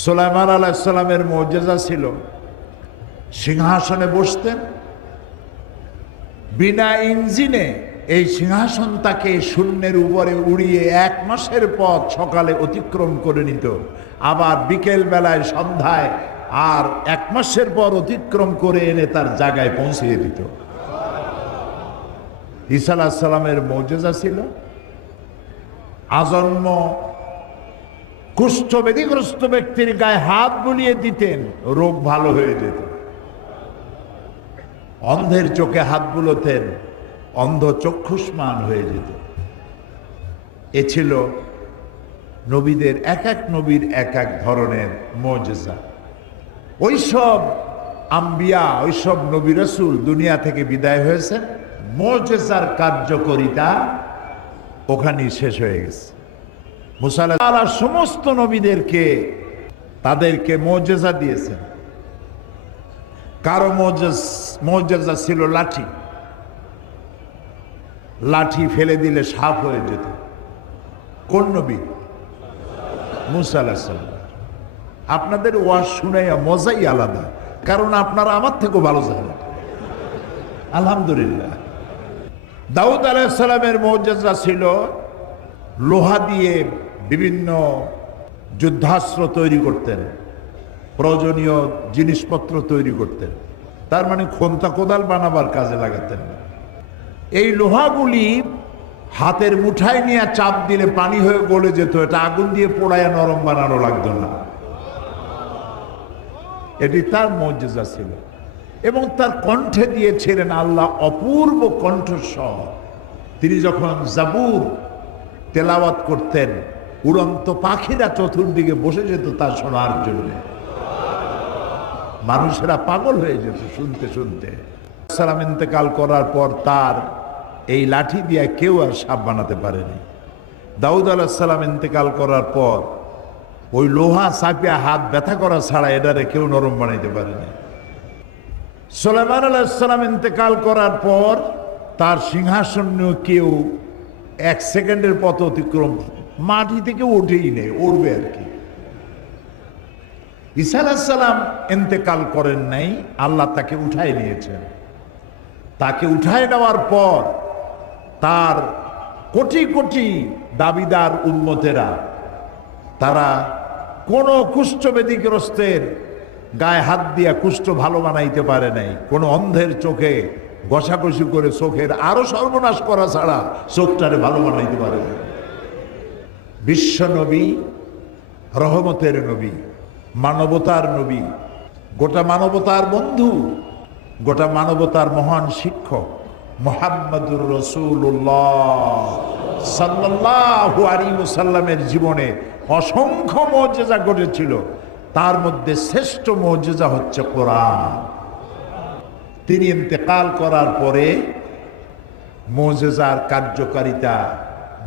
সুলাইমান আলাইহিস সালামের মুজিজা ছিল সিংহাসনে বসতেন, বিনা ইঞ্জিনে এই সিংহাসন তাকে শূন্যের উপরে উড়িয়ে 1 মাসের পথ সকালে অতিক্রম করে নিত, আবার বিকেল বেলায় সন্ধ্যায় আর 1 মাসের পর অতিক্রম করে এনে তার জায়গায় পৌঁছিয়ে দিত। ঈসা আলাইহিস সালামের মুজিজা ছিল আজন্ম কুষ্ঠব্যাধিগ্রস্ত ব্যক্তির গায়ে হাত বুলিয়ে দিতেন, রোগ ভালো হয়ে যেত। অন্ধের চোখে হাত বুলোতেন, অন্ধ চক্ষুষ্মান হয়ে যেত। এ ছিল নবীদের, এক এক নবীর এক এক ধরনের মুজিজা। ওইসব আম্বিয়া, ওইসব নবী রাসূল দুনিয়া থেকে বিদায় হয়েছেন, মুজিজার কার্যকারিতা ওখানেই শেষ হয়ে গেছে। মুসা আলাইহিস সালাম সমস্ত নবীদেরকে তাদেরকে মুজিজা দিয়েছেন। কারো মুজিজা ছিল লাঠি, লাঠি ফেলে দিলে সাপ হয়ে যেত। কোন নবী? মুসা আলাইহিস সালাম। আপনাদের ওয়াজ শুনাইয়া মজাই আলাদা, কারণ আপনারা আমার থেকেও ভালো জানেন আলহামদুলিল্লাহ। দাউদ আলাইহিস সালামের মুজিজা ছিল লোহা দিয়ে বিভিন্ন যুদ্ধাস্ত্র তৈরি করতেন, প্রয়োজনীয় জিনিসপত্র তৈরি করতেন, তার মানে খন্তা কোদাল বানাবার কাজে লাগাতেন। এই লোহাগুলি হাতের মুঠায় নিয়ে চাপ দিলে পানি হয়ে গলে যেত, এটা আগুন দিয়ে পোড়ায় নরম বানানো লাগতো না। এটি তার মুজিজা ছিল। এবং তার কণ্ঠে দিয়েছিলেন আল্লাহ অপূর্ব কণ্ঠস্বর। তিনি যখন জাবুর তেলাওয়াত করতেন, উড়ন্ত পাখিরা চতুর্দিকে বসে যেত তা শোনার জন্য, মানুষেরা পাগল হয়ে যেত শুনতে শুনতে। সালাম ইন্তেকাল করার পর তার এই লাঠি দিয়ে কেউ আর সাপ বানাতে পারেনি। দাউদ আলাইহিস সালাম ইন্তেকাল করার পর ওই লোহা চাপিয়া হাত ব্যথা করা ছাড়া এটারে কেউ নরম বানাইতে পারেনি। সুলাইমান আলাইহিস সালাম ইন্তেকাল করার পর তার সিংহাসন কেউ 1 সেকেন্ডের পথ অতিক্রম, মাটি থেকে উঠেই নেই, উঠবে আর কি। ঈসা আলাইহিস সালাম ইন্তেকাল করেন নাই, আল্লাহ তাকে উঠায় নিয়েছেন। তাকে উঠায় নেওয়ার পর তার কোটি কোটি দাবিদার উম্মতেরা, তারা কোনো কুষ্ঠব্যাধিগ্রস্তের গায়ে হাত দিয়া কুষ্ঠ ভালো বানাইতে পারে নাই, কোনো অন্ধের চোখে ঘষাঘষি করে চোখের আরো সর্বনাশ করা ছাড়া চোখটারে ভালো বানাইতে পারে না। বিশ্ব নবী, রহমতের নবী, মানবতার নবী, গোটা মানবতার বন্ধু, গোটা মানবতার মহান শিক্ষক মুহাম্মদুর রাসূলুল্লাহ সাল্লাল্লাহু আলাইহি ওয়াসাল্লামের জীবনে অসংখ্য মুজিজা ঘটেছিল। তার মধ্যে শ্রেষ্ঠ মুজিজা হচ্ছে কোরআন। তিনি ইন্তেকাল করার পরে মুজিজার কার্যকারিতা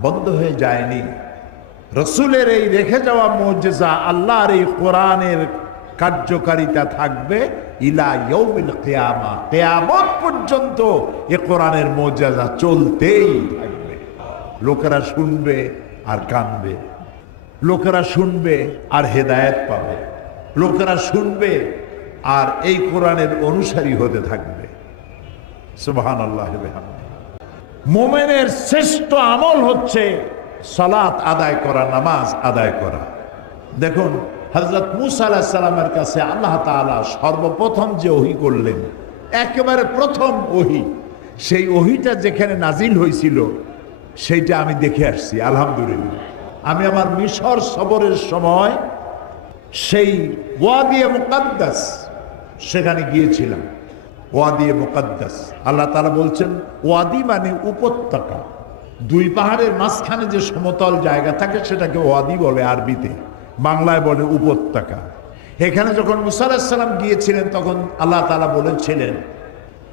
বন্ধ হয়ে যায়নি। রসুলের এই রেখে যাওয়া মুজিজা, আল্লাহর এই কোরআনের কার্যকারিতা থাকবে ইলা ইয়াউমিল কিয়ামা, কিয়ামত পর্যন্ত এই কোরআনের মুজিজা চলতেই থাকবে। লোকেরা শুনবে আর কানবে, লোকেরা শুনবে আর হেদায়েত পাবে, লোকেরা শুনবে আর এই কোরআনের অনুসারী হতে থাকবে। সুবহানাল্লাহ। মুমিনের শ্রেষ্ঠ আমল হচ্ছে সালাত আদায় করা, নামাজ আদায় করা। দেখুন, হযরত মুসা আলাইহিস সালামের কাছে আল্লাহ তাআলা সর্বপ্রথম যে ওহী করলেন, একেবারে প্রথম ওহী, সেই ওহীটা যেখানে নাজিল হয়েছিল সেইটা আমি দেখে আসছি আলহামদুলিল্লাহ। আমি আমার মিশর সফরের সময় সেই ওয়াদিয়ে মুকাদ্দাস সেখানে গিয়েছিলাম। ওয়াদিয়ে মুকাদ্দাস, আল্লাহ তাআলা বলছেন ওয়াদি মানে উপত্যকা, 2 পাহাড়ের মাঝখানে যে সমতল জায়গা থাকে সেটাকে ওয়াদি বলে আরবিতে, বাংলায় বলে উপত্যকা। এখানে যখন মুসা আলাইহিস সালাম গিয়েছিলেন তখন আল্লাহ তাআলা বলেছিলেন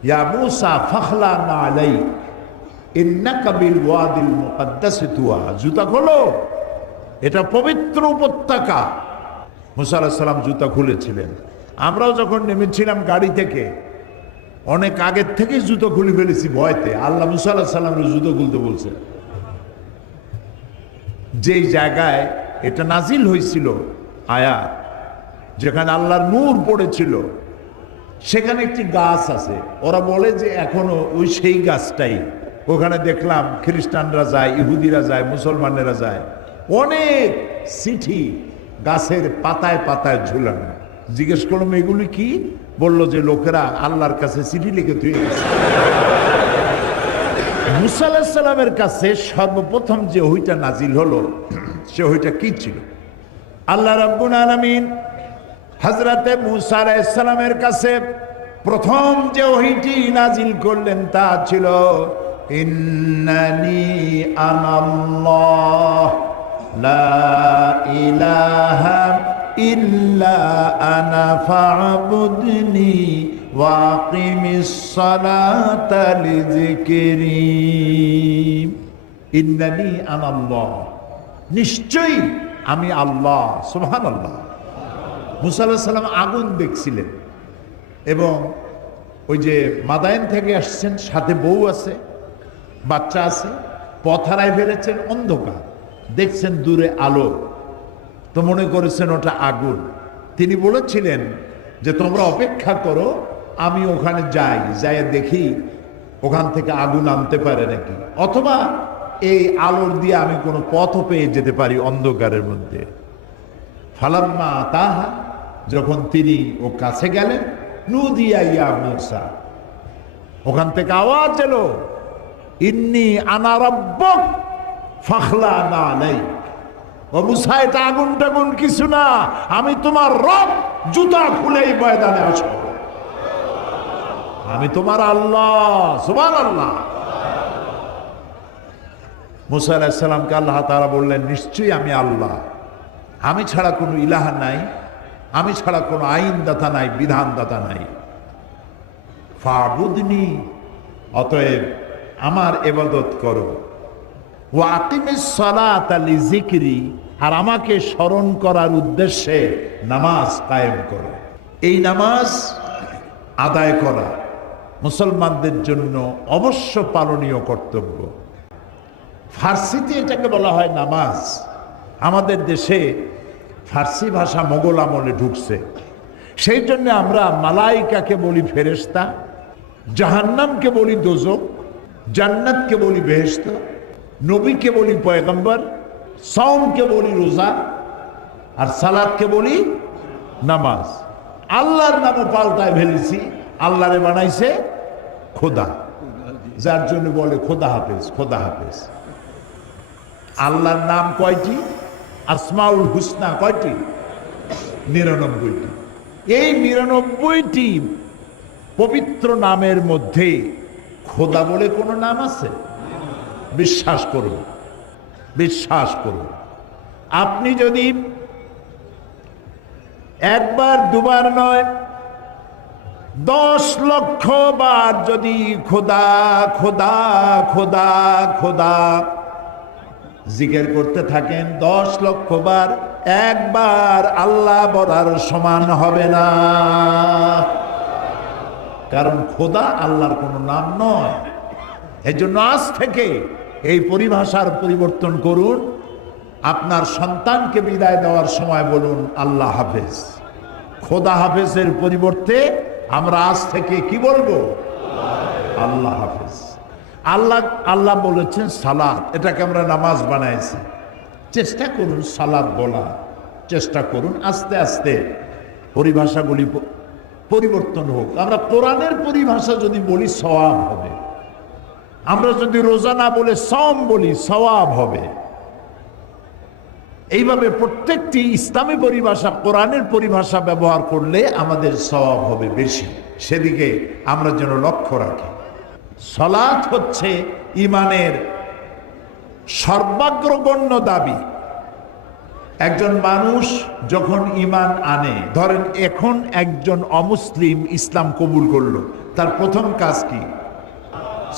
ইয়া মুসা ফাখলানা আলাইক ইন্নাকা বিল ওয়াদিল মুকাদ্দাসি তুয়া, জুতা খোলো, এটা পবিত্র উপত্যকা। মুসা আলাইহিস সালাম জুতা খুলেছিলেন। আমরাও যখন নেমেছিলাম গাড়ি থেকে, অনেক আগের থেকে জুতো খুলে ফেলেছি ভয়তে। আল্লাহ মুসা আলাইহিস সালামের জুতো খুলতে বলছে। যেই জায়গায় এটা নাজিল হয়েছিল আয়াত, যেখানে আল্লাহর নূর পড়েছিল, সেখানে একটি গাছ আছে। ওরা বলে যে এখনো ওই সেই গাছটাই। ওখানে দেখলাম খ্রিস্টানরা যায়, ইহুদিরা যায়, মুসলমানেরা যায়। অনেক চিঠি গাছের পাতায় পাতায় ঝুলানো। জিজ্ঞেস করলাম এগুলি কি? বললো যে লোকেরা আল্লাহর কাছে চিঠি লিখে তুই গেছে। মুসা আলাইহিস সালামের কাছে সর্বপ্রথম যে ওহীটা নাজিল হলো, সে ওহীটা কি ছিল? আল্লাহ রাব্বুল আলামিন হযরতে মুসা আলাইহিস সালামের কাছে প্রথম যে ওহীটি নাজিল করলেন তা ছিল ইন্নানি আনাল্লাহ লা ইলাহা ইল্লা আনা ফা'বুদনি ওয়াকিমিস সালাতা লিযিকরি। ইন্নানি আনাল্লাহ, নিশ্চয়ই আমি আল্লাহ। সুবহানাল্লাহ। মুসা আলাইহিস সালাম আগুন দেখছিলেন এবং ওই যে মাদায়েন থেকে আসছেন, সাথে বউ আছে, বাচ্চা আছে, পথ হারায় ফেলেছেন, অন্ধকার, দেখছেন দূরে আলো, তো মনে করেছেন ওটা আগুন। তিনি বলেছিলেন যে তোমরা অপেক্ষা করো, আমি ওখানে যাই দেখি ওখান থেকে আগুন আনতে পারে নাকি, অথবা এই আলোর দিয়ে আমি কোনো পথও পেয়ে যেতে পারি অন্ধকারের মধ্যে। ফালাম্মা তাহা, যখন তিনি ও কাছে গেলেন, নুদিয়া ইয়া মূসা, ওখান থেকে আওয়াজ এলো ইন্নী আনা রাব্বুক ফাখলা'না আলাইক। ও মূসা, এটা আগুন টাগুন কিছু না, আমি তোমার রব, জুতা খুলেই ময়দানে আসো, আমি তোমার আল্লাহ। সুবহানাল্লাহ। মূসা আলাইহিস সালামকে আল্লাহ তাআলা বললেন নিশ্চয়ই আমি আল্লাহ, আমি ছাড়া কোনো ইলাহা নাই, আমি ছাড়া কোনো আইনদাতা নাই, বিধানদাতা নাই। ফা'বুদনি, অতএব আমার ইবাদত করো। ওয়া আকিমিস সালাতা লিযিকরি, আর আমাকে স্মরণ করার উদ্দেশ্যে নামাজ কায়েম করো। এই নামাজ আদায় করা মুসলমানদের জন্য অবশ্য পালনীয় কর্তব্য। ফার্সিতে এটাকে বলা হয় নামাজ। আমাদের দেশে ফার্সি ভাষা মোগল আমলে ঢুকছে, সেই জন্য আমরা মালাইকাকে বলি ফেরেশতা, জাহান্নামকে বলি দোজখ, জান্নাতকে বলি বেহেশত, নবীকে বলি পয়গম্বর, সাওমকে বলি রোজা, আর সালাতকে বলি নামাজ। আল্লাহর নামও পাল্টায় ফেলেছি, আল্লাহরে বানাইছে খোদা, যার জন্য বলে খোদা হাফেজ, খোদা হাফেজ। আল্লাহর নাম কয়টি? আসমাউল হুসনা কয়টি? 99টি। এই 99টি পবিত্র নামের মধ্যে খোদা বলে কোনো নাম আছে? বিশ্বাস করুন, বিশ্বাস করুন। আপনি যদি একবার দুবার নয় 10 লক্ষ বার যদি খোদা খোদা খোদা খোদা জিকির করতে থাকেন 10 লক্ষ বার, একবার আল্লাহ বলার সমান হবে না। কারণ খোদা আল্লাহর কোনো নাম নয়। এই জন্য আজ থেকে এই পরিভাষার পরিবর্তন করুন। আপনার সন্তানকে বিদায় দেওয়ার সময় বলুন আল্লাহ হাফেজ। খোদা হাফেজের পরিবর্তে আমরা আজ থেকে কি বলবো? আল্লাহ হাফেজ। আল্লাহ বলেছেন সালাত, এটাকে আমরা নামাজ বানাইছি। চেষ্টা করুন সালাত বলা, চেষ্টা করুন আস্তে আস্তে পরিভাষাগুলি পরিবর্তন হোক। আমরা কোরআনের পরিভাষা যদি বলি সওয়াব হবে, আমরা যদি রোজা না বলে সাওম বলি সওয়াব হবে। এইভাবে প্রত্যেকটি ইসলামী পরিভাষা, কোরআনের পরিভাষা ব্যবহার করলে আমাদের সওয়াব হবে বেশি। সেদিকে আমরা যেন লক্ষ্য রাখি। সালাত হচ্ছে ঈমানের সর্বাগ্রগণ্য দাবি। একজন মানুষ যখন ঈমান আনে, ধরেন এখন একজন অমুসলিম ইসলাম কবুল করলো, তার প্রথম কাজ কি?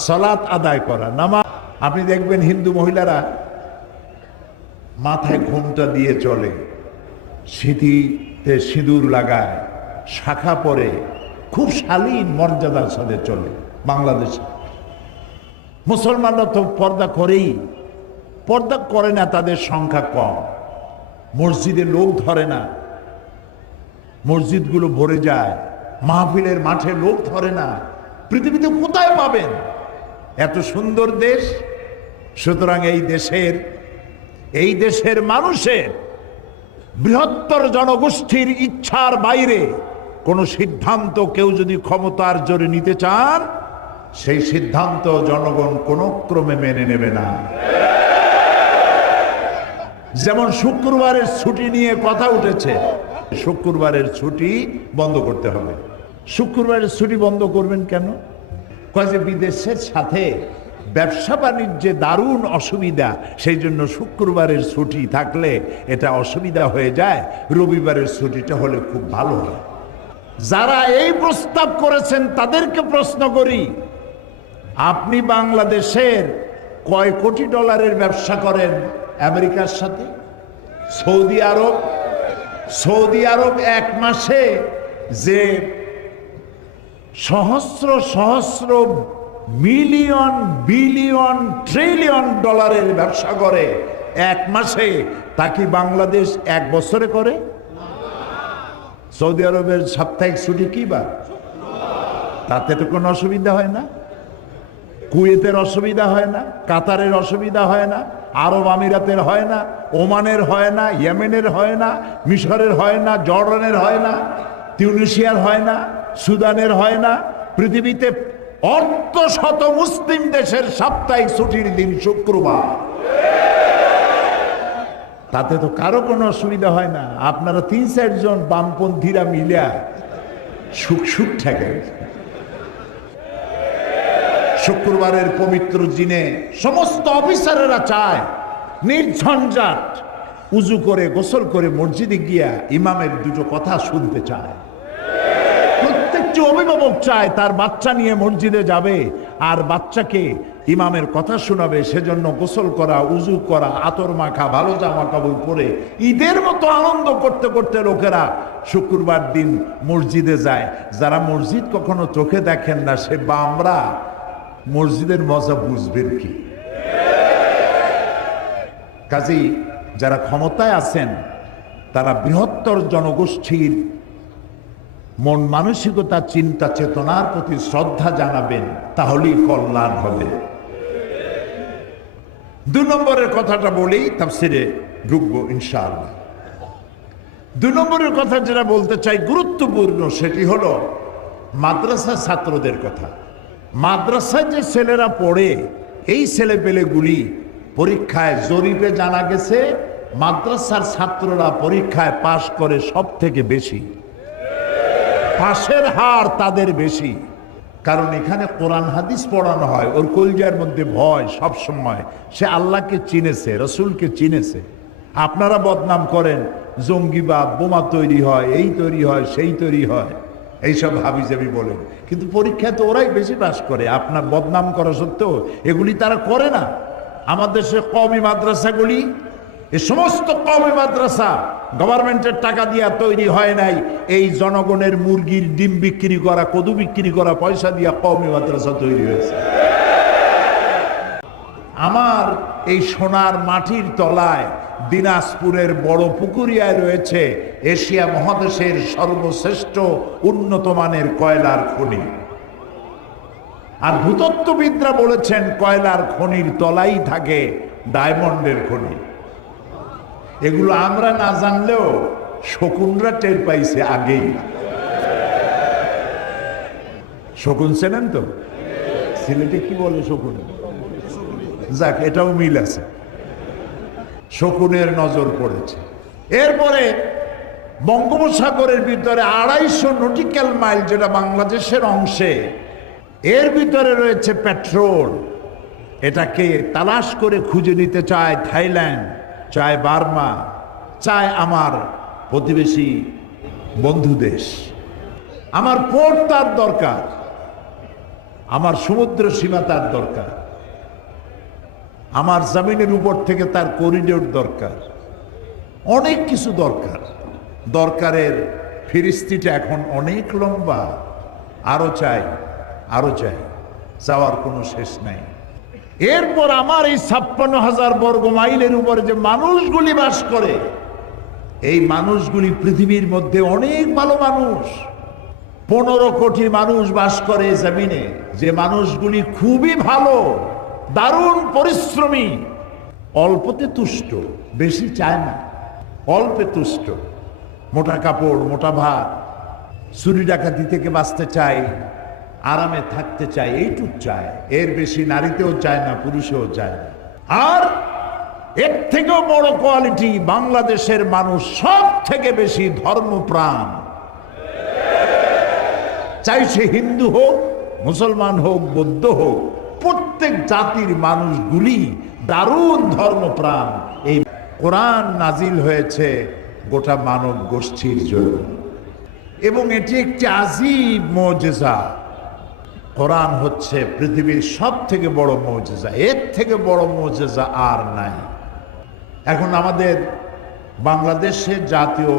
সালাত আদায় করা, নামাজ। আপনি দেখবেন হিন্দু মহিলারা মাথায় ঘোমটা দিয়ে চলে, সিঁথিতে সিঁদুর লাগায়, শাখা পরে, খুব শালীন মর্যাদার সাথে চলে। বাংলাদেশে মুসলমানরা তো পর্দা করেই, পর্দা করে না, তাদের সংখ্যা কম। মসজিদে লোক ধরে না, মসজিদগুলো ভরে যায়, মাহফিলের মাঠে লোক ধরে না। পৃথিবীতে কোথায় পাবেন এত সুন্দর দেশ? সুতরাং এই দেশের মানুষের বৃহত্তর জনগোষ্ঠীর ইচ্ছার বাইরে কোন সিদ্ধান্ত কেউ যদি ক্ষমতার জোরে নিতে চান, সেই সিদ্ধান্ত জনগণ কোনো ক্রমে মেনে নেবে না। যেমন শুক্রবারের ছুটি নিয়ে কথা উঠেছে, শুক্রবারের ছুটি বন্ধ করতে হবে। শুক্রবারের ছুটি বন্ধ করবেন কেন? কয় যে বিদেশের সাথে ব্যবসা বাণিজ্যে দারুণ অসুবিধা, সেই জন্য শুক্রবারের ছুটি থাকলে এটা অসুবিধা হয়ে যায়, রবিবারের ছুটিটা হলে খুব ভালো হয়। যারা এই প্রস্তাব করেছেন তাদেরকে প্রশ্ন করি, আপনি বাংলাদেশের কয় কোটি ডলারের ব্যবসা করেন আমেরিকার সাথে? সৌদি আরব এক মাসে যে সহস্র সহস্র মিলিয়ন বিলিয়ন ট্রিলিয়ন ডলারের ব্যবসা করে এক মাসে, তা কি বাংলাদেশ এক বছরে করে? সৌদি আরবের সাপ্তাহিক ছুটি কি বার? তাতে তো কোনো অসুবিধা হয় না। কুয়েতের অসুবিধা হয় না, কাতারের অসুবিধা হয় না, আরব আমিরাতের হয় না, ওমানের হয় না, ইয়েমেনের হয় না, মিশরের হয় না, জর্ডানের হয় না, তিউনিসিয়ার হয় না, সুদানের হয় না। পৃথিবীতে অর্ধশত মুসলিম দেশের সাপ্তাহিক ছুটির দিন শুক্রবার, তাতে তো কারো কোনো অসুবিধা হয় না। আপনারা 3-4 জন বামপন্থীরা মিলিয়া সুখ ঠেকে শুক্রবারের পবিত্র দিনে সমস্ত অফিসারেরা চায় নির্ঝঞ্ঝাট উজু করে গোসল করে মসজিদে গিয়া ইমামের দুটো কথা শুনতে চায়। প্রত্যেকটি অভিভাবক চায় তার বাচ্চা নিয়ে মসজিদে যাবে আর বাচ্চাকে ইমামের কথা শোনাবে। সেজন্য গোসল করা, উজু করা, আতর মাখা, ভালো জামা কাপড় পরে ঈদের মতো আনন্দ করতে করতে লোকেরা শুক্রবার দিন মসজিদে যায়। যারা মসজিদ কখনো চোখে দেখেন না, সে বামরা মসজিদের মজা বুঝবেন কি? কাজেই যারা ক্ষমতায় আছেন তারা বৃহত্তর জনগোষ্ঠীর মন মানসিকতা, চিন্তা চেতনার প্রতি শ্রদ্ধা জানাবেন, তাহলেই কল্যাণ হবে। 2 নম্বরের কথাটা বলেই তাফসিরে ঢুকবো ইনশাআল্লাহ। 2 নম্বরের কথা যেটা বলতে চাই গুরুত্বপূর্ণ, সেটি হলো মাদ্রাসা ছাত্রদের কথা। মাদ্রাসায় যে ছেলেরা পড়ে, এই ছেলেপেলেগুলি পরীক্ষায় জরিপে জানা গেছে মাদ্রাসার ছাত্ররা পরীক্ষায় পাশ করে সব থেকে বেশি, পাশের হার তাদের বেশি। কারণ এখানে কোরআন হাদিস পড়ানো হয়, ওর কলজার মধ্যে ভয় সব সময়। সে আল্লাহকে চিনেছে, রসুলকে চিনেছে। আপনারা বদনাম করেন, জঙ্গিবাদ, বোমা তৈরি হয়, এই তৈরি হয়, সেই তৈরি হয়, এইসব হাবিজাবি বলেন, কিন্তু পরীক্ষায় তো ওরাই বেশি পাস করে। আপনার বদনাম করা সত্ত্বেও এগুলি তারা করে না। আমাদের সে কওমি মাদ্রাসাগুলি, এই সমস্ত কওমি মাদ্রাসা গভর্নমেন্টের টাকা দিয়া তৈরি হয় নাই। এই জনগণের মুরগির ডিম বিক্রি করা, কদু বিক্রি করা পয়সা দিয়া কওমি মাদ্রাসা তৈরি হয়েছে। আমার এই সোনার মাটির তলায় দিনাজপুরের বড় পুকুরিয়ায় রয়েছে এশিয়া মহাদেশের সর্বশ্রেষ্ঠ উন্নত মানের কয়লার খনি। আর ভূতত্ত্ববিদরা বলেছেন কয়লার খনির তলাই থাকে ডায়মন্ডের খনি। এগুলো আমরা না জানলেও শকুনরা টের পাইছে আগেই। শকুন চেনেন তো? সিলেটে কি বলে শকুন? যাক, এটাও মিল আছে। শকুনের নজর পড়েছে। এরপরে বঙ্গোপসাগরের ভিতরে 250 নটিক্যাল মাইল, যেটা বাংলাদেশের অংশে, এর ভিতরে রয়েছে পেট্রোল। এটাকে তালাশ করে খুঁজে নিতে চায় থাইল্যান্ড, চায় বার্মা, চায় আমার প্রতিবেশী বন্ধু দেশ। আমার পোর্ট তার দরকার, আমার সমুদ্র সীমা তার দরকার, আমার জমিনের উপর থেকে তার করিডোর দরকার, অনেক কিছু দরকার। দরকারের ফিরিস্তিটা এখন অনেক লম্বা। আরো চাই, আরো চাই, চাওয়ার কোনো শেষ নাই। এরপর আমার এই 56,000 বর্গ মাইলের উপরে যে মানুষগুলি বাস করে, এই মানুষগুলি পৃথিবীর মধ্যে অনেক ভালো মানুষ। 15 কোটি মানুষ বাস করে জমিনে, যে মানুষগুলি খুবই ভালো, দারুণ পরিশ্রমী, অল্পতে তুষ্ট, বেশি চায় না, অল্পে তুষ্ট। মোটা কাপড়, মোটা ভাত, চুরি ডাকাতি থেকে বাঁচতে চায়, আরামে থাকতে চায়, এইটুক চায়, এর বেশি নারীতেও চায় না, পুরুষেও চায় না। আর এর থেকেও বড় কোয়ালিটি, বাংলাদেশের মানুষ সব থেকে বেশি ধর্মপ্রাণ। চাই সে হিন্দু হোক, মুসলমান হোক, বৌদ্ধ হোক, প্রত্যেক জাতির মানুষগুলি দারুণ ধর্মপ্রাণ। এই কোরআন নাজিল হয়েছে গোটা মানব গোষ্ঠীর জন্য, এবং এটি একটি আজীব মুজিজা। কোরআন হচ্ছে পৃথিবীর সব থেকে বড় মুজিজা, এর থেকে বড় মুজিজা আর নাই। এখন আমাদের বাংলাদেশের জাতীয়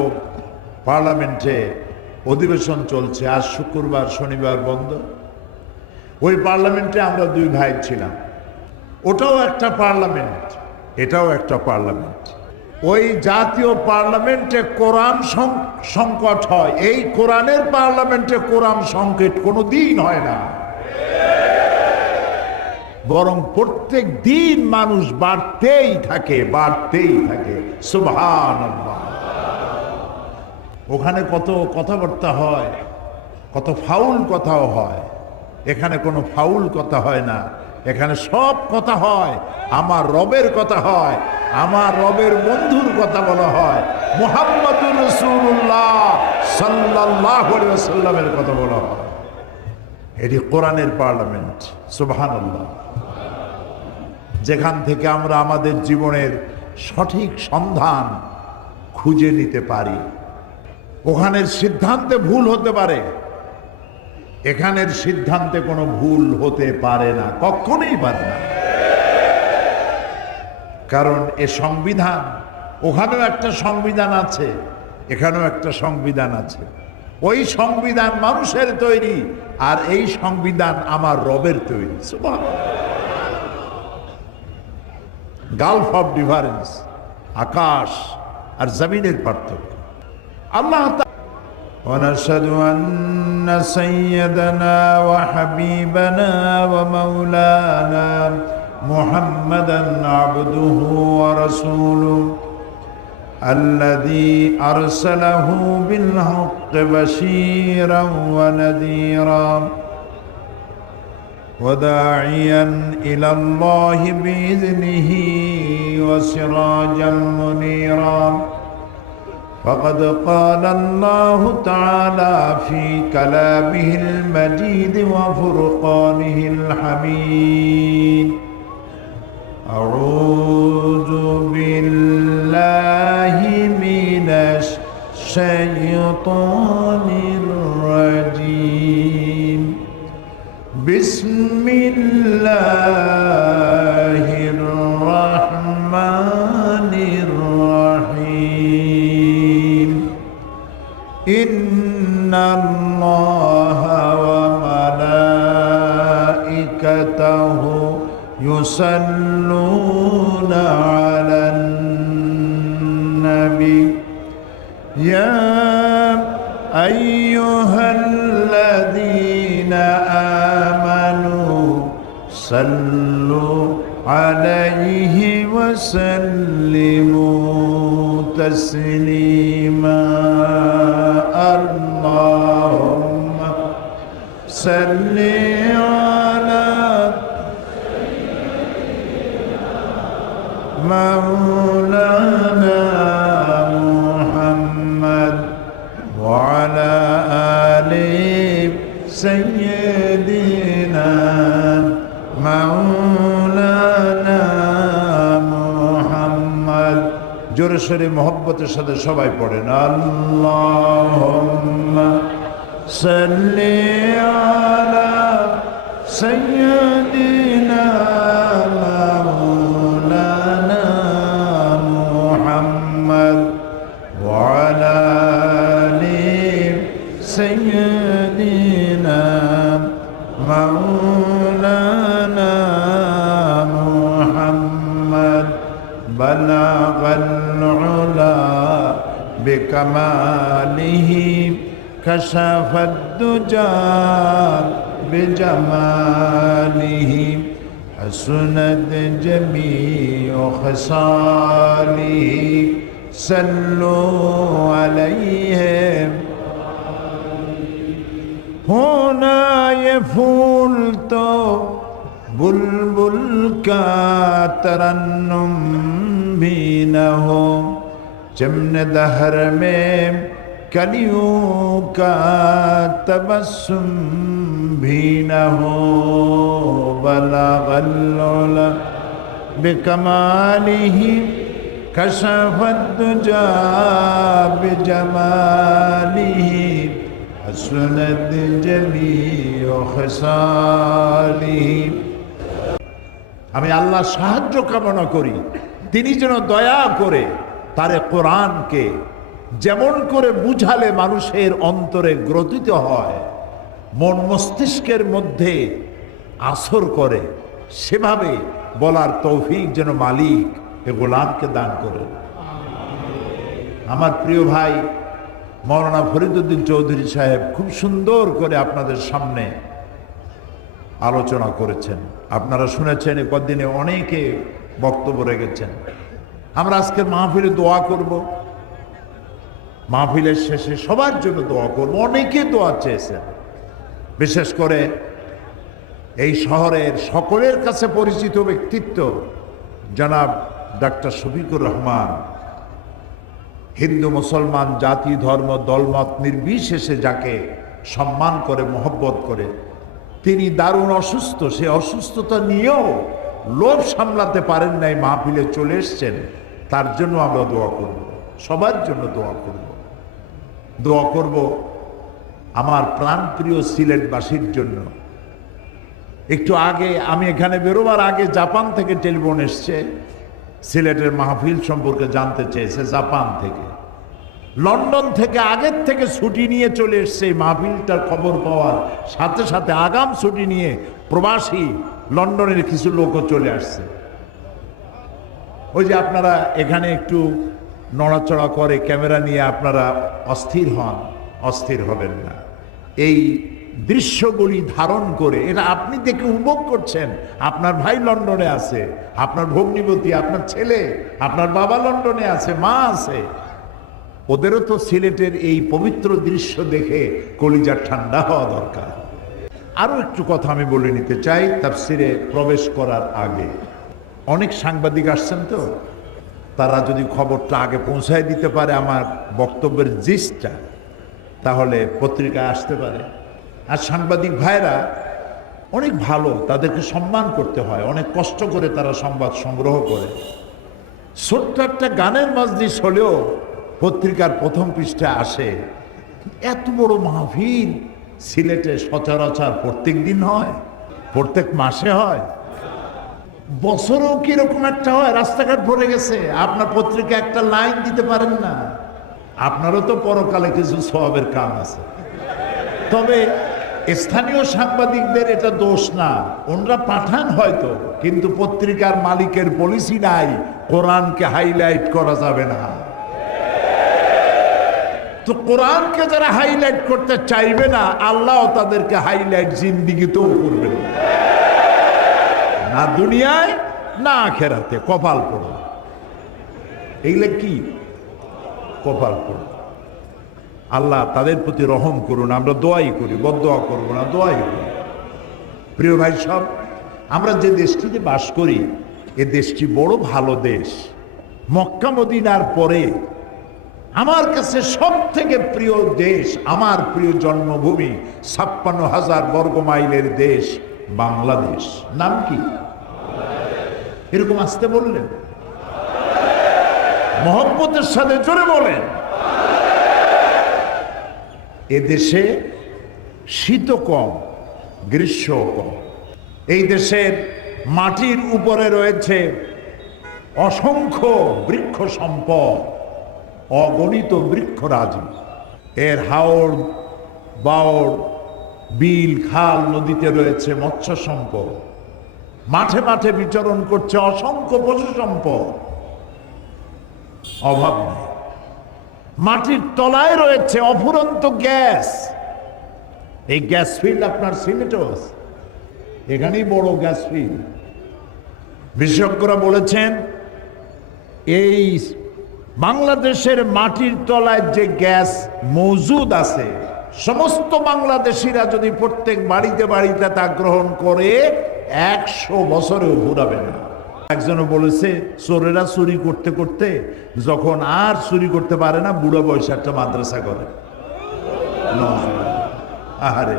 পার্লামেন্টে অধিবেশন চলছে, আজ শুক্রবার, শনিবার বন্ধ। ওই পার্লামেন্টে আমরা 2 ভাই ছিলাম। ওটাও একটা পার্লামেন্ট, এটাও একটা পার্লামেন্ট। ওই জাতীয় পার্লামেন্টে কোরআন সংকট হয়, এই কোরআনের পার্লামেন্টে কোরআন সংকট কোনো দিন হয় না, বরং প্রত্যেক দিন মানুষ বাড়তেই থাকে, বাড়তেই থাকে। সুবহানাল্লাহ। ওখানে কত কথাবার্তা হয়, কত ফাউল কথাও হয়, এখানে কোনো ফাউল কথা হয় না। এখানে সব কথা হয়, আমার রবের কথা হয়, আমার রবের বন্ধুর কথা বলা হয়, মুহাম্মাদুর রাসূলুল্লাহ সাল্লাল্লাহু আলাইহি ওয়াসাল্লামের কথা বলা হয়। এটি কোরআনের পার্লামেন্ট। সুবহানাল্লাহ। যেখান থেকে আমরা আমাদের জীবনের সঠিক সন্ধান খুঁজে নিতে পারি। ওখানের সিদ্ধান্তে ভুল হতে পারে, এখানের সিদ্ধান্তে কোনো ভুল হতে পারে না, কখনোই পারে না। কারণ এ সংবিধান, ওখানেও একটা সংবিধান আছে, এখানেও একটা সংবিধান আছে। ওই সংবিধান মানুষের তৈরি, আর এই সংবিধান আমার রবের তৈরি। গালফ অফ ডিফারেন্স, আকাশ আর জমিনের পার্থক্য। আল্লাহ ونشهد أن سيدنا وحبيبنا ومولانا محمدا عبده ورسوله الذي أرسله بالحق بشيرا ونذيرا وداعيا إلى الله بإذنه وسراجا منيرا فقد قال الله تعالى في كلامه المجيد وفرقانه الحميد أعوذ بالله من الشيطان الرجيم بسم الله الرحمن الرحيم إن الله وملائكته يصلون على النبي يا أيها الذين آمنوا صلوا عليه وسلموا تسليما اللهم صل على مولانا محمد وعلى آل سيدنا مولانا محمد জোরে সোরে মহব্বতের সাথে সবাই পড়েন আল্লাহুম্মা সাল্লি আলা সাইয়্যিদিনা মাওলানা মুহাম্মদ ওয়া আলা আলি সাইয়্যিদিনা মাওলানা মুহাম্মদ বালাগাল উলা বিকামালিহি কাশাফাদ-দুজা বিজামালিহি হাসুনাত জামিউ খিসালিহি সাল্লু আলাইহি होना ये फूल तो बुलबुल का तरन्नुम भी न हो चमन दहर में कलियों का तबस्सुम भी न हो बलगल बिकमालिही कशफद्दुजा बिजमालिही हसनत जमीउ খিসালিহি। আমি আল্লাহ সাহায্য কামনা করি, তিনি যেন দয়া করে তারে কোরআনকে যেমন করে বুঝালে মানুষের অন্তরে গ্রথিত হয়, মন মস্তিষ্কের মধ্যে আসর করে, সেভাবে বলার তৌফিক যেন মালিক এ গোলামকে দান করেন। আমার প্রিয় ভাই মৌলানা ফরিদউদ্দিন চৌধুরী সাহেব খুব সুন্দর করে আপনাদের সামনে আলোচনা করেছেন। আপনারা শুনেছেন এ কদিনে অনেকে বক্তব্য রেখেছেন। আমরা আজকের মাহফিলে দোয়া করব, মাহফিলের শেষে সবার জন্য দোয়া করব। অনেকে দোয়া চেয়েছেন, বিশেষ করে এই শহরের সকলের কাছে পরিচিত ব্যক্তিত্ব জনাব ডাক্তার শফিকুর রহমান, হিন্দু মুসলমান জাতি ধর্ম দলমত নির্বিশেষে যাকে সম্মান করে মহব্বত করে, তিনি দারুণ অসুস্থ। সে অসুস্থতা নিয়েও লোভ সামলাতে পারেন নাই, মাহফিলে চলে এসছেন। তার জন্য আমরা দোয়া করব, সবার জন্য দোয়া করব। দোয়া করব আমার প্রাণপ্রিয় সিলেটবাসীর জন্য। একটু আগে আমি এখানে বেরোবার আগে জাপান থেকে টেলিফোন এসছে, সিলেটের মাহফিল সম্পর্কে জানতে চেয়েছে। জাপান থেকে, লন্ডন থেকে আগের থেকে ছুটি নিয়ে চলে এসছে এই মাহফিলটার খবর পাওয়ার সাথে সাথে আগাম ছুটি নিয়ে প্রবাসী লন্ডনের কিছু লোকও চলে আসছে। ওই যে আপনারা এখানে একটু নড়াচড়া করে ক্যামেরা নিয়ে আপনারা অস্থির হন, অস্থির হবেন না। এই দৃশ্যগুলি ধারণ করে এটা আপনি দেখে উপভোগ করছেন। আপনার ভাই লন্ডনে আছে, আপনার ভগ্নিপতি, আপনার ছেলে, আপনার বাবা লন্ডনে আছে, মা আছে। ওদেরও তো সিলেটের এই পবিত্র দৃশ্য দেখে কলিজা ঠান্ডা হওয়া দরকার। আরও একটু কথা আমি বলে নিতে চাই তাফসিরে প্রবেশ করার আগে। অনেক সাংবাদিক আসছেন, তো তারা যদি খবরটা আগে পৌঁছায় দিতে পারে আমার বক্তব্যের জিস্টটা, তাহলে পত্রিকায় আসতে পারে। আর সাংবাদিক ভাইরা অনেক ভালো, তাদেরকে সম্মান করতে হয়, অনেক কষ্ট করে তারা সংবাদ সংগ্রহ করে। ছোট্ট একটা গানের মজলিস হলেও পত্রিকার প্রথম পৃষ্ঠায় আসে। এত বড় মাহফিল সিলেটে সচরাচর প্রত্যেক দিন হয়, প্রত্যেক মাসে হয়, বছরেও কিরকম একটা হয়। রাস্তাঘাট ভরে গেছে, আপনার পত্রিকা একটা লাইন দিতে পারেন না। আপনারও তো পরকালে কিছু সওয়াবের কাম আছে। তবে স্থানীয় সাংবাদিকদের এটা দোষ না, ওনারা পাঠান হয়তো, কিন্তু পত্রিকার মালিকের পলিসি নাই কোরআনকে হাইলাইট করা যাবে না। তো কোরআনকে যারা হাইলাইট করতে চাইবে না, আল্লাহ তাদেরকে হাইলাইট জিন্দিগিতেও করবেন না, দুনিয়ায় না আখেরাতে। কপাল পড়ো, এইগুলো কি কপাল পড়ো। আল্লাহ তাদের প্রতি রহম করুন। আমরা দোয়াই করি, বদদোয়া করবো না, দোয়াই করি। প্রিয় ভাই সব, আমরা যে দেশটিতে বাস করি এ দেশটি বড় ভালো দেশ। মক্কা মদিনার পরে আমার কাছে সব থেকে প্রিয় দেশ, আমার প্রিয় জন্মভূমি, 56,000 বর্গ মাইলের দেশ বাংলাদেশ। নাম কি? এরকম আসতে বললেন, মহব্বতের সাথে জোরে বলেন। এদেশে শীত কম, গ্রীষ্ম কম। এই দেশের মাটির উপরে রয়েছে অসংখ্য বৃক্ষ সম্পদ, অগণিত বৃক্ষরাজি। এর হাওড় বাওড় বিল খাল নদীতে রয়েছে মৎস্য সম্পদ, মাঠে মাঠে বিচরণ করছে অসংখ্য পশু সম্পদ, অভাব নেই। মাটির তলায় রয়েছে অফুরন্ত গ্যাস। এই গ্যাস ফিল্ড আপনার সিলেটেও আছে, এখানেই বড় গ্যাস ফিল্ড। বিশেষজ্ঞরা বলেছেন এই বাংলাদেশের মাটির তলায় যে গ্যাস মজুদ আছে, সমস্ত বাংলাদেশিরা যদি প্রত্যেক বাড়িতে বাড়িতে তা গ্রহণ করে 100 বছরেও ফুরাবে না। একজনও বলেছে চোরেরা চুরি করতে করতে যখন আর চুরি করতে পারে না, বুড়ো বয়সে একটা মাদ্রাসা করে। আহারে,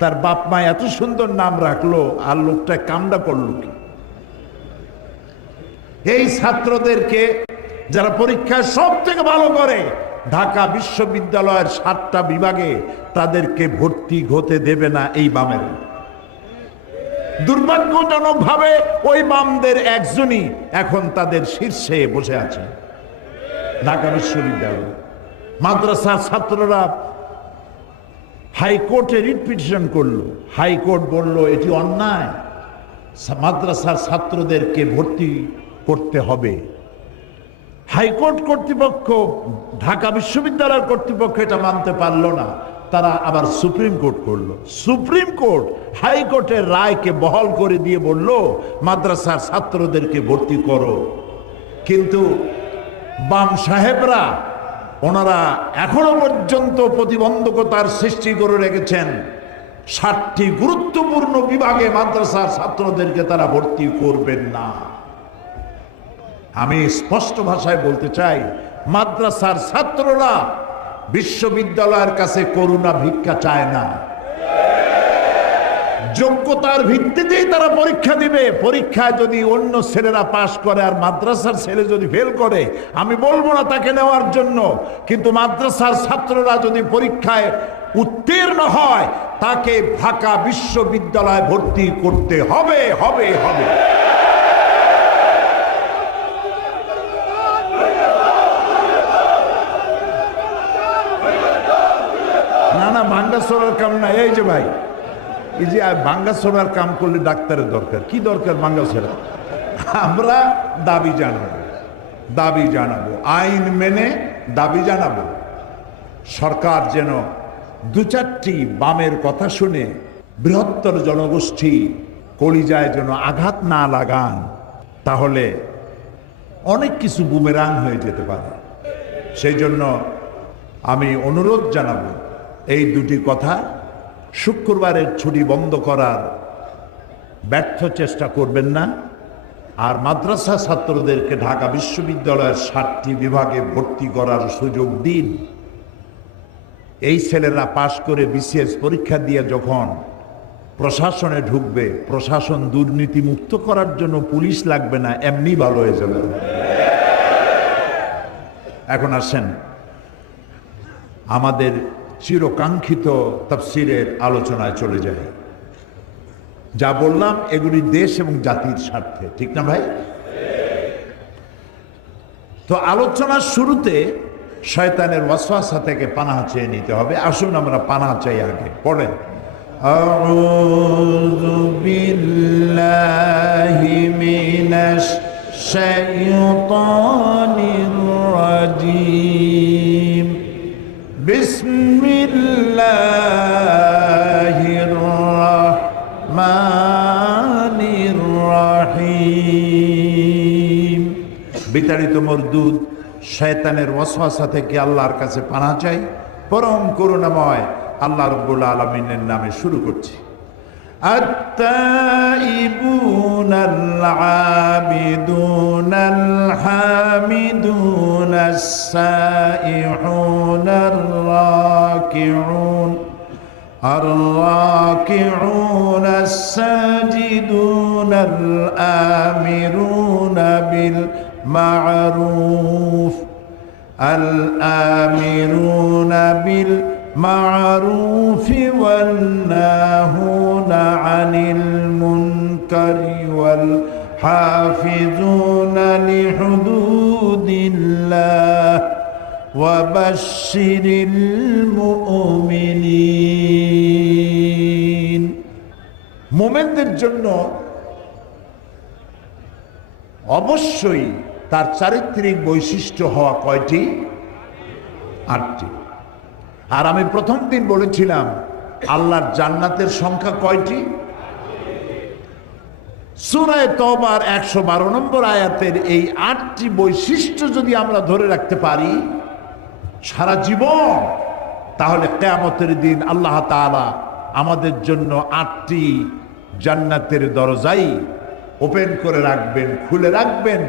তার বাপ মা এত সুন্দর নাম রাখলো, আর লোকটা কামটা করলো কি? এই ছাত্রদেরকে যারা পরীক্ষায় সব থেকে ভালো করে, ঢাকা বিশ্ববিদ্যালয়ের 7টা বিভাগে তাদেরকে ভর্তি হতে দেবে না এই বামের। দুর্ভাগ্যজনক ভাবে ওই বামদের একজনই এখন তাদের শীর্ষে বসে আছে ঢাকা বিশ্ববিদ্যালয়। মাদ্রাসার ছাত্ররা হাইকোর্টে রিট পিটিশন করলো, হাইকোর্ট বলল এটি অন্যায়, মাদ্রাসার ছাত্রদেরকে ভর্তি করতে হবে। হাইকোর্ট কর্তৃপক্ষ, ঢাকা বিশ্ববিদ্যালয়ের কর্তৃপক্ষ এটা মানতে পারল না, তারা আবার সুপ্রিম কোর্ট করলো। সুপ্রিম কোর্ট হাইকোর্টের রায়কে বহাল করে দিয়ে বলল মাদ্রাসার ছাত্রদেরকে ভর্তি করো। কিন্তু বাম সাহেবরা ওনারা এখনো পর্যন্ত প্রতিবন্ধকতার সৃষ্টি করে রেখেছেন। 7টি গুরুত্বপূর্ণ বিভাগে মাদ্রাসার ছাত্রদেরকে তারা ভর্তি করবেন না। আমি স্পষ্ট ভাষায় বলতে চাই, মাদ্রাসার ছাত্ররা বিশ্ববিদ্যালয়ের কাছে করুণা ভিক্ষা চায় না, যোগ্যতার ভিত্তিতেই তারা পরীক্ষা দিবে। পরীক্ষায় যদি অন্য ছেলেরা পাশ করে আর মাদ্রাসার ছেলে যদি ফেল করে, আমি বলবো না তাকে নেওয়ার জন্য, কিন্তু মাদ্রাসার ছাত্ররা যদি পরীক্ষায় উত্তীর্ণ হয় তাকে ঢাকা বিশ্ববিদ্যালয়ে ভর্তি করতে হবে হবে হবে। না না, ভাঙ্গা ছোড়ার কাম না। এই যে ভাই, এই যে ভাঙ্গা ছোড়ার কাম করলে ডাক্তারের দরকার, কি দরকার ভাঙ্গা ছোড়া? আমরা দাবি জানাবো, আইন মেনে দাবি জানাবো। সরকার যেন 2-4টি বামের কথা শুনে বৃহত্তর জনগোষ্ঠী কলিজায় যেন আঘাত না লাগান, তাহলে অনেক কিছু বুমেরাং হয়ে যেতে পারে। সেই জন্য আমি অনুরোধ জানাবো, এই 2টি কথা শুক্রবারের ছুটি বন্ধ করার ব্যর্থ চেষ্টা করবেন না। আর মাদ্রাসা ছাত্রদেরকে ঢাকা বিশ্ববিদ্যালয়ের 7টি বিভাগে ভর্তি করার সুযোগ দিন। এই ছেলেরা পাশ করে বিসিএস পরীক্ষা দিয়ে যখন প্রশাসনে ঢুকবে, প্রশাসন দুর্নীতি মুক্ত করার জন্য পুলিশ লাগবে না, এমনি ভালো হয়ে যাবে। এখন আসেন আমাদের চিরকাঙ্ক্ষিত তাফসীরের আলোচনায় চলে যায়। যা বললাম এগুলি দেশ এবং জাতির স্বার্থে, ঠিক না ভাই? তো আলোচনার শুরুতে শয়তানের ওয়াসওয়াসা থেকে পানাহ চেয়ে নিতে হবে। আসুন আমরা পানাহ চাই। আগে পড়েন, আউযু বিল্লাহি মিনাশ শাইতানির রাজীম, বিসমিল্লাহির রাহমানির রাহিম। বিতাড়িত মরদুদ শয়তানের ওয়াসওয়াসা থেকে আল্লাহর কাছে পানাহ চাই। পরম করুণাময় আল্লাহ রাব্বুল আলামিনের নামে শুরু করছি। আত-তাইবুনাল আবিদুনাল হামিদুনাস সাইহুনার রাকিউন الراكعون الساجدون الآمرون بالمعروف والناهون عن المنكر والحافظون لحدود الله وبشر المؤمنين। মুমিনদের জন্য অবশ্যই তার চারিত্রিক বৈশিষ্ট্য হওয়া কয়টি? 8টি। আর আমি প্রথম দিন বলেছিলাম আল্লাহর জান্নাতের সংখ্যা কয়টি? সূরা তওবার 112 নম্বর আয়াতের এই 8টি বৈশিষ্ট্য যদি আমরা ধরে রাখতে পারি সারা জীবন, তাহলে কিয়ামতের দিন আল্লাহ তাআলা আমাদের জন্য 8টি জান্নাতের দরজাই ওপেন করে রাখবেন, খুলে রাখবেন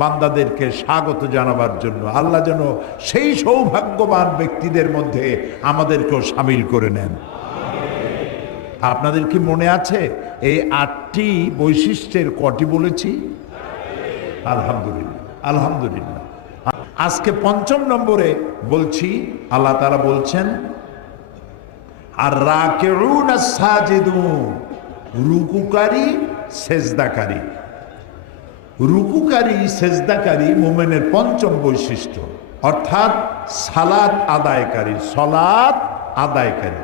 বান্দাদেরকে স্বাগত জানাবার জন্য। আল্লাহ যেন সেই সৌভাগ্যবান ব্যক্তিদের মধ্যে আমাদেরকেও শামিল করে নেন। আপনাদের কি মনে আছে এই 8টি বৈশিষ্ট্যের কটি বলেছি? আলহামদুলিল্লাহ, আলহামদুলিল্লাহ। আজকে 5ম নম্বরে বলছি, আল্লাহ তাআলা বলছেন আর রাকিউন আস-সাজিদুন, রুকুকারী সেজদাকারী। রুকুকারী সেজদাকারী মুমিনের 5ম বৈশিষ্ট্য, অর্থাৎ সালাত আদায়কারী, সালাত আদায়কারী।